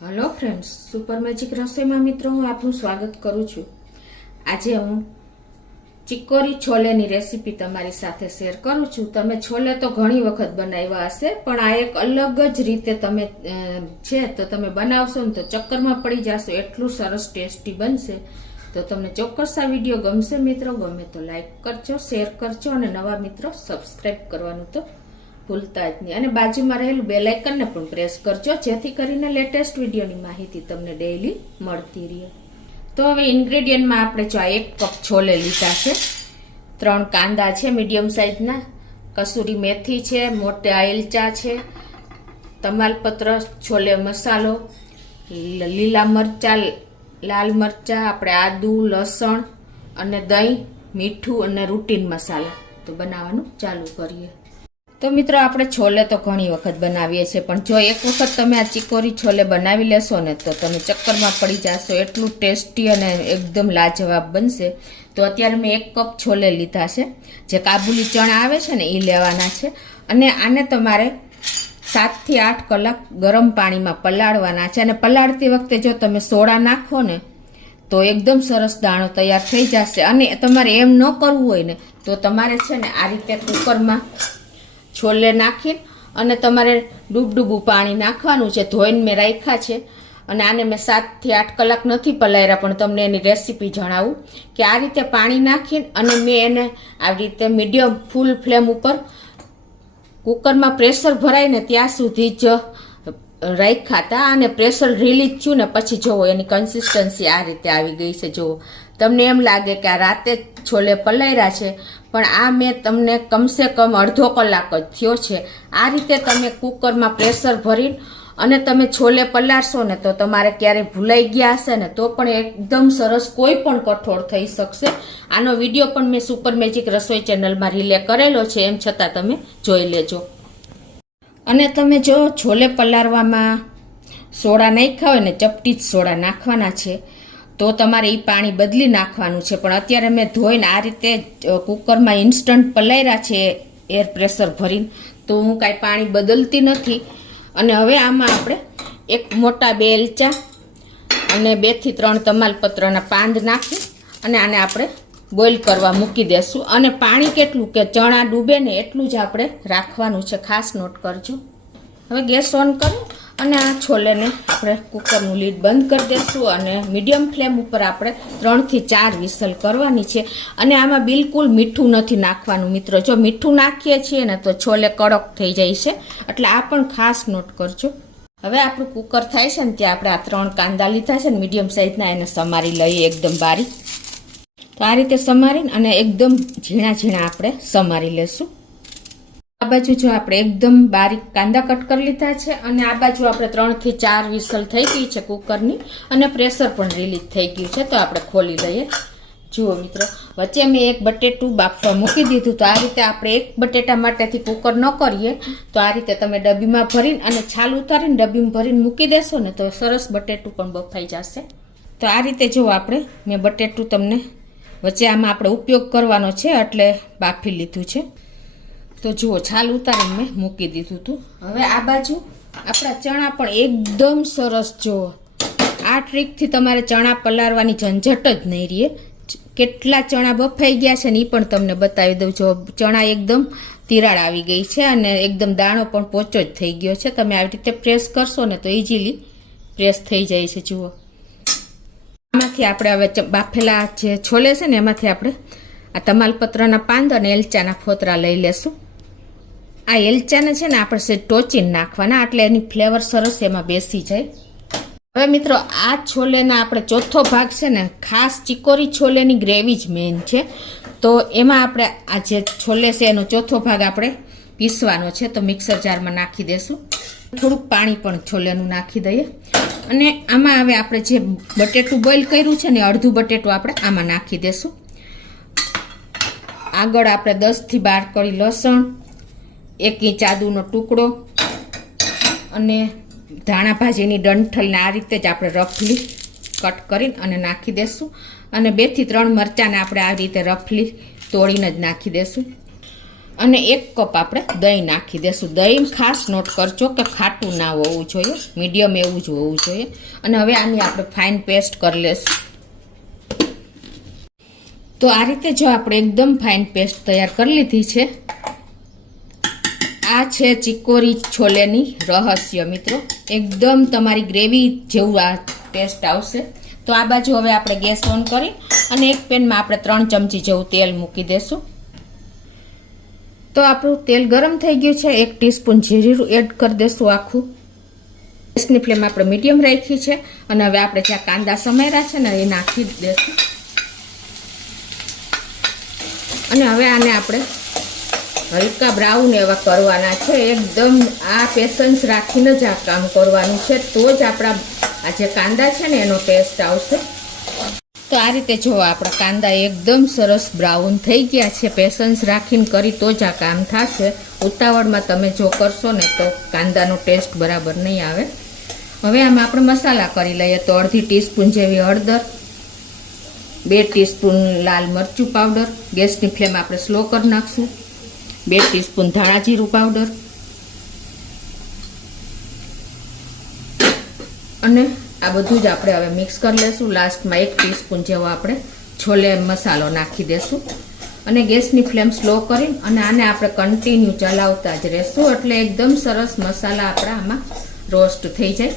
Hello friends, super magic રસોઈમાં મિત્રો હું આપનું સ્વાગત કરું છું. આજે હું ચિકોરી છોલેની રેસીપી તમારી સાથે શેર કરું છું. તમે છોલે તો ઘણી વખત બનાવ્યા હશે, પણ આ એક અલગ જ રીતે તમે તો તમે બનાવશો ને તો ચક્કરમાં પડી જશો. એટલું સરસ ટેસ્ટી બનશે. તો તમને ચોક્કસ આ વિડીયો ગમશે મિત્રો. ગમે તો લાઈક કરજો, શેર કરજો અને નવા મિત્રો સબસ્ક્રાઈબ કરવાનું તો ભૂલતા જ નહીં. અને બાજુમાં રહેલું બેલ આઇકનને પણ પ્રેસ કરજો, જેથી કરીને લેટેસ્ટ વિડીયોની માહિતી તમને ડેઈલી મળતી રહે. તો હવે ઇન્ગ્રેડિયન્ટમાં આપણે જો આ 1 કપ છોલે લીધા છે, 3 કાંદા છે મીડિયમ સાઈઝના, કસૂરી મેથી છે, મોટા એલચા છે, તમાલપત્ર, છોલે મસાલો, લીલા મરચા, લાલ મરચા, આપણે આદુ, લસણ અને દહીં, મીઠું અને રૂટીન મસાલા. તો બનાવવાનું ચાલુ કરીએ. તો મિત્રો આપણે છોલે તો ઘણી વખત બનાવીએ છીએ, પણ જો એક વખત તમે આ ચિકોરી છોલે બનાવી લેશો ને તો તમે ચક્કરમાં પડી જશો. એટલું ટેસ્ટી અને એકદમ લાજવાબ બનશે. તો અત્યારે મેં 1 કપ છોલે લીધા છે, જે કાબુલી ચણા આવે છે ને એ લેવાના છે. અને આને તમારે 7 થી 8 કલાક ગરમ પાણીમાં પલાળવાના છે. અને પલાળતી વખતે જો તમે સોડા નાખો ને તો એકદમ સરસ દાણો તૈયાર થઈ જશે. અને તમારે એમ ન કરવું હોય ને તો તમારે છે ને આ રીતે કુકરમાં છોલે નાખી અને તમારે ડૂબડૂબું પાણી નાખવાનું છે. ધોઈને મેં રાખ્યા છે. અને આને મેં 7 થી 8 કલાક નથી પલાળ્યા, પણ તમને એની રેસીપી જણાવું કે આ રીતે પાણી નાખીને અને મેં એને આવી રીતે મીડિયમ ફૂલ ફ્લેમ ઉપર કુકરમાં પ્રેશર ભરાઈને ત્યાં સુધી જ રાખ્યા હતા. અને પ્રેશર રિલીઝ થયું ને પછી જુઓ એની કન્સિસ્ટન્સી આ રીતે આવી ગઈ છે. જુઓ, તમને એમ લાગે કે આ રાતે છોલે પલાળ્યા છે, પણ આ મેં તમને કમસે કમ અડધો કલાક જ થયો છે. આ રીતે તમે કુકરમાં પ્રેશર ભરીને અને તમે છોલે પલાળશો ને તો તમારે ક્યારેય ભૂલાઈ ગયા હશે ને તો પણ એકદમ સરસ કોઈ પણ કઠોળ થઈ શકશે. આનો વિડીયો પણ મેં સુપર મેજિક રસોઈ ચેનલમાં રિલે કરેલો છે, એમ છતાં તમે જોઈ લેજો. અને તમે જો છોલે પલાળવામાં સોડા નાખ્યા હોય ને, ચપટી જ સોડા નાખવાના છે, તો તમારે એ પાણી બદલી નાખવાનું છે. પણ અત્યારે મેં ધોઈને આ રીતે કુકરમાં ઇન્સ્ટન્ટ પલાળ્યા છે એર પ્રેશર ભરીને, તો હું કાંઈ પાણી બદલતી નથી. અને હવે આમાં આપણે 1 મોટા 2 એલચા અને 2 થી 3 તમાલપત્રના પાંદ નાખી અને આને આપણે બોઇલ કરવા મૂકી દેશું. અને પાણી કેટલું કે ચણા ડૂબે ને એટલું જ આપણે રાખવાનું છે, ખાસ નોટ કરજો. હવે ગેસ ઓન કરી અને આ છોલેને આપણે કુકરનું લીડ બંધ કરી દઈશું અને મીડિયમ ફ્લેમ ઉપર આપણે 3 થી 4 વિસલ કરવાની છે. અને આમાં બિલકુલ મીઠું નથી નાખવાનું મિત્રો. જો મીઠું નાખીએ છીએ ને તો છોલે કડક થઈ જાય છે, એટલે આ પણ ખાસ નોટ કરજો. હવે આપણું કુકર થાય છે ને ત્યાં આપણે આ 3 કાંદા લીધા છે ને મીડિયમ સાઈઝના, એને સમારી લઈએ એકદમ બારીક. તો આ રીતે સમારીને અને એકદમ ઝીણા ઝીણા આપણે સમારી લેશું. આ બાજુ જો આપણે એકદમ બારીક કાંદા કટ કરી લીધા છે અને આ બાજુ આપણે 3 થી 4 વિસલ થઈ ગઈ છે કુકરની અને પ્રેશર પણ રિલીઝ થઈ ગયું છે. તો આપણે ખોલી લઈએ. જુઓ મિત્રો, વચ્ચે મેં 1 બટેટું બાફવા મૂકી દીધું. તો આ રીતે આપણે 1 બટેટા માટેથી કુકર ન કરીએ તો આ રીતે તમે ડબ્બીમાં ભરીને અને છાલ ઉતારીને ડબ્બીમાં ભરીને મૂકી દેશો ને તો સરસ બટેટું પણ બફાઈ જશે. તો આ રીતે જો આપણે મેં બટેટું તમને વચ્ચે આમાં આપણે ઉપયોગ કરવાનો છે એટલે બાફી લીધું છે. તો જુઓ, છાલ ઉતારીને મેં મૂકી દીધું હતું. હવે આ બાજુ આપણા ચણા પણ એકદમ સરસ, જુઓ આ ટ્રીકથી તમારે ચણા પલાળવાની ઝંઝટ જ નહીં રહે. કેટલા ચણા બફાઈ ગયા છે ને એ પણ તમને બતાવી દઉં. જો ચણા એકદમ તિરાડ આવી ગઈ છે અને એકદમ દાણો પણ પોચો જ થઈ ગયો છે. તમે આવી રીતે પ્રેસ કરશો ને તો ઇઝીલી પ્રેસ થઈ જાય છે. જુઓ, આમાંથી આપણે હવે બાફેલા જે છોલે છે ને એમાંથી આપણે આ તમાલપત્રના પાંદ અને એલચાના ફોતરા લઈ લેશું. આ એલચાને છે ને આપણે સે ટોચીને નાખવાના, એટલે એની ફ્લેવર સરસ એમાં બેસી જાય. હવે મિત્રો, આ છોલેના આપણે ચોથો ભાગ છે ને, ખાસ ચિકોરી છોલેની ગ્રેવી જ મેઇન છે. તો એમાં આપણે આ જે છોલે છે એનો ચોથો ભાગ આપણે પીસવાનો છે. તો મિક્સર જારમાં નાખી દેશું. થોડુંક પાણી પણ છોલેનું નાખી દઈએ. અને આમાં હવે આપણે જે બટેટું બોઇલ કર્યું છે ને, અડધું બટેટું આપણે આમાં નાખી દેશું. આગળ આપણે 10 થી 12 કળી લસણ, 1 ઇંચ આદુનો ટુકડો અને ધાણા ભાજીની ડંઠલને આ રીતે જ આપણે રફલી કટ કરીને અને નાખી દેશું. અને 2 થી 3 મરચાંને આપણે આ રીતે રફલી તોડીને જ નાખી દેશું. અને 1 કપ આપણે દહીં નાખી દેશું. દહીં ખાસ નોટ કરજો કે ખાટું ના હોવું જોઈએ, મીડિયમ એવું જ હોવું જોઈએ. અને હવે આની આપણે ફાઇન પેસ્ટ કરી લેશું. તો આ રીતે જો આપણે એકદમ ફાઇન પેસ્ટ તૈયાર કરી લીધી છે. આ છે ચિકોરી છોલેની રહસ્ય મિત્રો. એકદમ તમારી ગ્રેવી જેવું આ ટેસ્ટ આવશે. તો આ બાજુ હવે આપણે ગેસ ઓન કરી અને એક પેનમાં આપણે 3 ચમચી જેવું તેલ મૂકી દેશું. તો આપણું તેલ ગરમ થઈ ગયું છે. 1 ટીસ્પૂન જીરું એડ કરી દેશું આખું. ગેસની ફ્લેમ આપણે મીડિયમ રાખી છે. અને હવે આપણે જ્યાં કાંદા સમાર્યા છે ને એ નાખી દેશું. અને હવે આને આપણે હલકા બ્રાઉન એવા કરવાના છે. એકદમ આ પેશન્સ રાખીને જ આ કામ કરવાનું છે, તો જ આપણા આ જે કાંદા છે ને એનો ટેસ્ટ આવશે. તો આ રીતે જો આપણા કાંદા એકદમ સરસ બ્રાઉન થઈ ગયા છે. પેશન્સ રાખીને કરી તો જ આ કામ થશે. ઉતાવળમાં તમે જો કરશો ને તો કાંદાનો ટેસ્ટ બરાબર નહીં આવે. હવે આમાં આપણે મસાલા કરી લઈએ. તો અડધી ટીસ્પૂન જેવી હળદર, 2 ટીસ્પૂન લાલ મરચું પાવડર, ગેસની ફ્લેમ આપણે સ્લો કરી નાખશું. 2 ટીસ્પૂન ધાણા જીરું પાવડર અને આ બધું જ આપણે હવે મિક્સ કરી લેશું. લાસ્ટમાં 1 ટીસ્પૂન જેવો આપણે છોલે મસાલો નાખી દેશું. અને ગેસની ફ્લેમ સ્લો કરી અને આને આપણે કન્ટિન્યુ ચલાવતા જ રહેશું, એટલે એકદમ સરસ મસાલા આપણા આમાં રોસ્ટ થઈ જાય.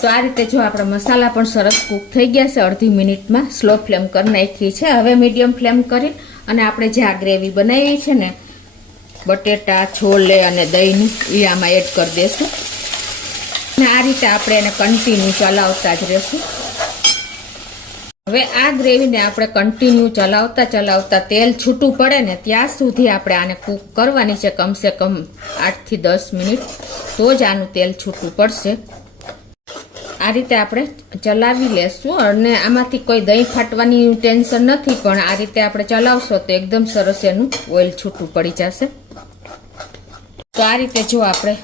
તો આ રીતે જો આપણા મસાલા પણ સરસ કૂક થઈ ગયા છે. અડધી મિનિટમાં સ્લો ફ્લેમ કરી નાખી છે. હવે મીડિયમ ફ્લેમ કરી અને આપણે જે આ ગ્રેવી બનાવી છે ને બટેટા, છોલે અને દહીંની, એ આમાં એડ કરી દઈશું. અને આ રીતે આપણે એને કન્ટિન્યુ ચલાવતા જ રહેશું. હવે આ ગ્રેવીને આપણે કન્ટિન્યુ ચલાવતા તેલ છૂટું પડે ને ત્યાં સુધી આપણે આને કૂક કરવાની છે. કમસે કમ 8 થી 10 મિનિટ, તો જ આનું તેલ છૂટું પડશે. આ રીતે આપણે ચલાવી લેશું. અને આમાંથી કોઈ દહીં ફાટવાની ટેન્શન નથી, પણ આ રીતે આપણે ચલાવશો તો એકદમ સરસ એનું ઓઇલ છૂટું પડી જશે. તો આ રીતે જો આપણે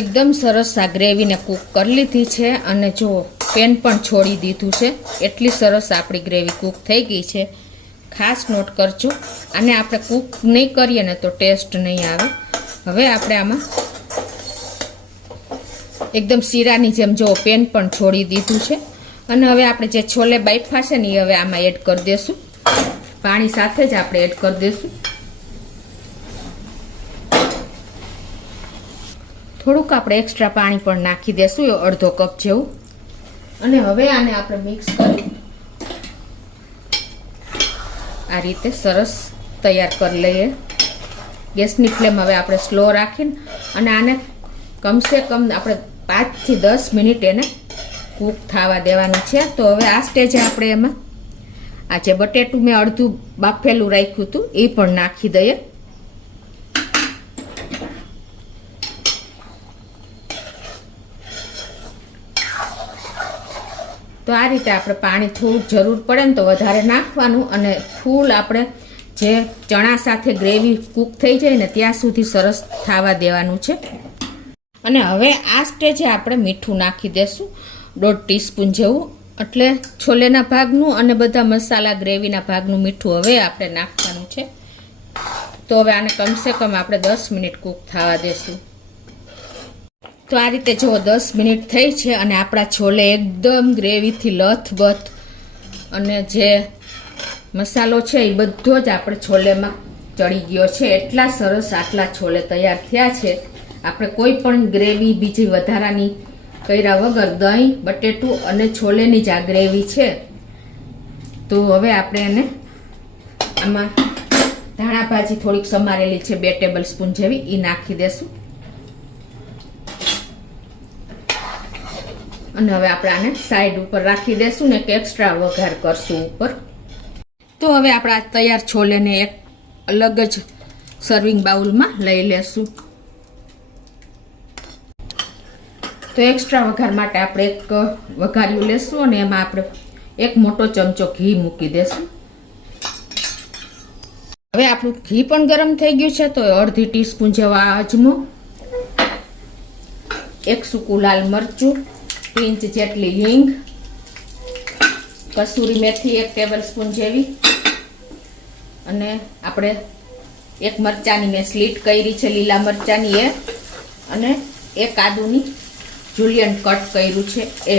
એકદમ સરસ આ ગ્રેવીને કૂક કરી લીધી છે. અને જો પેન પણ છોડી દીધું છે. એટલી સરસ આપણી ગ્રેવી કૂક થઈ ગઈ છે. ખાસ નોટ કરજો, આને આપણે કૂક નહીં કરીએ ને તો ટેસ્ટ નહીં આવે. હવે આપણે આમાં એકદમ શીરાની જેમ જો પેન પણ છોડી દીધું છે. અને હવે આપણે જે છોલે બાફા છે ને એ હવે આમાં એડ કરી દઈશું. પાણી સાથે જ આપણે એડ કરી દઈશું. થોડુંક આપણે એક્સ્ટ્રા પાણી પણ નાખી દઈશું, અડધો કપ જેવું. અને હવે આને આપણે મિક્સ કરી આ રીતે સરસ તૈયાર કરી લઈએ. ગેસની ફ્લેમ હવે આપણે સ્લો રાખીને અને આને કમસે કમ આપણે 5 થી 10 મિનિટ એને કૂક થવા દેવાનું છે. તો હવે આ સ્ટેજે આપણે એમાં આ જે બટેટું મેં અડધું બાફેલું રાખ્યું હતું એ પણ નાખી દઈએ. તો આ રીતે આપણે પાણી થોડું જરૂર પડે ને તો વધારે નાખવાનું. અને ફૂલ આપણે જે ચણા સાથે ગ્રેવી કૂક થઈ જાય ને ત્યાં સુધી સરસ થવા દેવાનું છે. અને હવે આ સ્ટેજે આપણે મીઠું નાખી દેશું 1.5 ટીસ્પૂન જેવું. એટલે છોલેના ભાગનું અને બધા મસાલા ગ્રેવીના ભાગનું મીઠું હવે આપણે નાખવાનું છે. તો હવે આને કમસે કમ આપણે 10 મિનિટ કૂક થવા દેશું. તો આ રીતે જો 10 મિનિટ થઈ છે અને આપણા છોલે એકદમ ગ્રેવીથી લથબથ અને જે મસાલો છે એ બધો જ આપણે છોલેમાં ચડી ગયો છે. એટલા સરસ આટલા છોલે તૈયાર થયા છે. આપણે કોઈ પણ ગ્રેવી બીજી વધારાની કર્યા વગર દહીં, બટેટું અને છોલેની જ આ ગ્રેવી છે. તો હવે આપણે એને આમાં ધાણા ભાજી થોડીક સમારેલી છે 2 ટેબલ સ્પૂન જેવી, એ નાખી દેશું. અને હવે આપણે આને સાઈડ ઉપર રાખી દેશું ને એક એક્સ્ટ્રા વઘાર કરશું ઉપર. તો હવે આપણા તૈયાર છોલેને એક અલગ જ સર્વિંગ બાઉલમાં લઈ લેશું. તો એક્સ્ટ્રા વઘાર માટે આપણે એક વઘાર્યું લેશું અને એમાં આપણે 1 મોટો ચમચો ઘી મૂકી દેશું. હવે આપણું ઘી પણ ગરમ થઈ ગયું છે. તો 1/2 ટીસ્પૂન જેવા અજમો, 1 સૂકું લાલ મરચું, પિંચ જેટલી હિંગ, કસૂરી મેથી 1 ટેબલ સ્પૂન જેવી, અને આપણે એક મરચાની મેં સ્લીટ કરી છે, લીલા મરચાની એ, અને એક આદુની જુલિયન કટ કર્યું છે એ.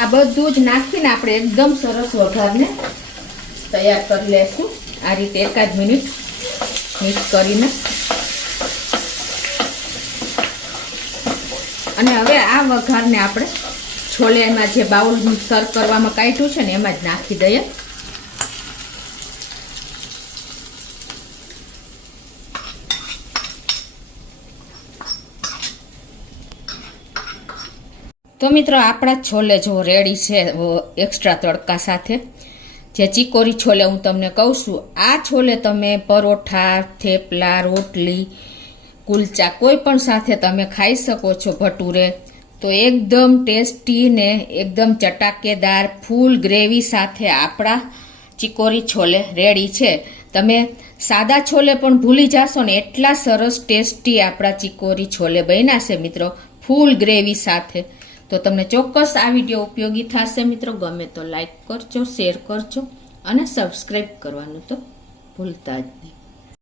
આ બધું જ નાખીને આપણે એકદમ સરસ વઘારને તૈયાર કરી લેશું. આ રીતે એકાદ મિનિટ મિક્સ કરીને. અને હવે આ વઘારને આપણે છોલેમાં જે બાઉલ સર્વ કરવામાં કાઢ્યું છે ને એમાં જ નાખી દઈએ. તો મિત્રો આપણા છોલે જો રેડી છે એક્સ્ટ્રા તડકા સાથે. જે ચિકોરી છોલે હું તમને કહું છું, આ છોલે તમે પરોઠા, થેપલા, રોટલી, કુલચા કોઈ પણ સાથે તમે ખાઈ શકો છો, ભટુરે. તો એકદમ ટેસ્ટી ને એકદમ ચટાકેદાર ફૂલ ગ્રેવી સાથે આપણા ચિકોરી છોલે રેડી છે. તમે સાદા છોલે પણ ભૂલી જશો ને એટલા સરસ ટેસ્ટી આપણા ચિકોરી છોલે બન્યા છે મિત્રો, ફૂલ ગ્રેવી સાથે. તો તમને ચોક્કસ આ વિડીયો ઉપયોગી થશે મિત્રો. ગમે તો લાઈક કરજો, શેર કરજો અને સબસ્ક્રાઈબ કરવાનું તો ભૂલતા જ નહીં.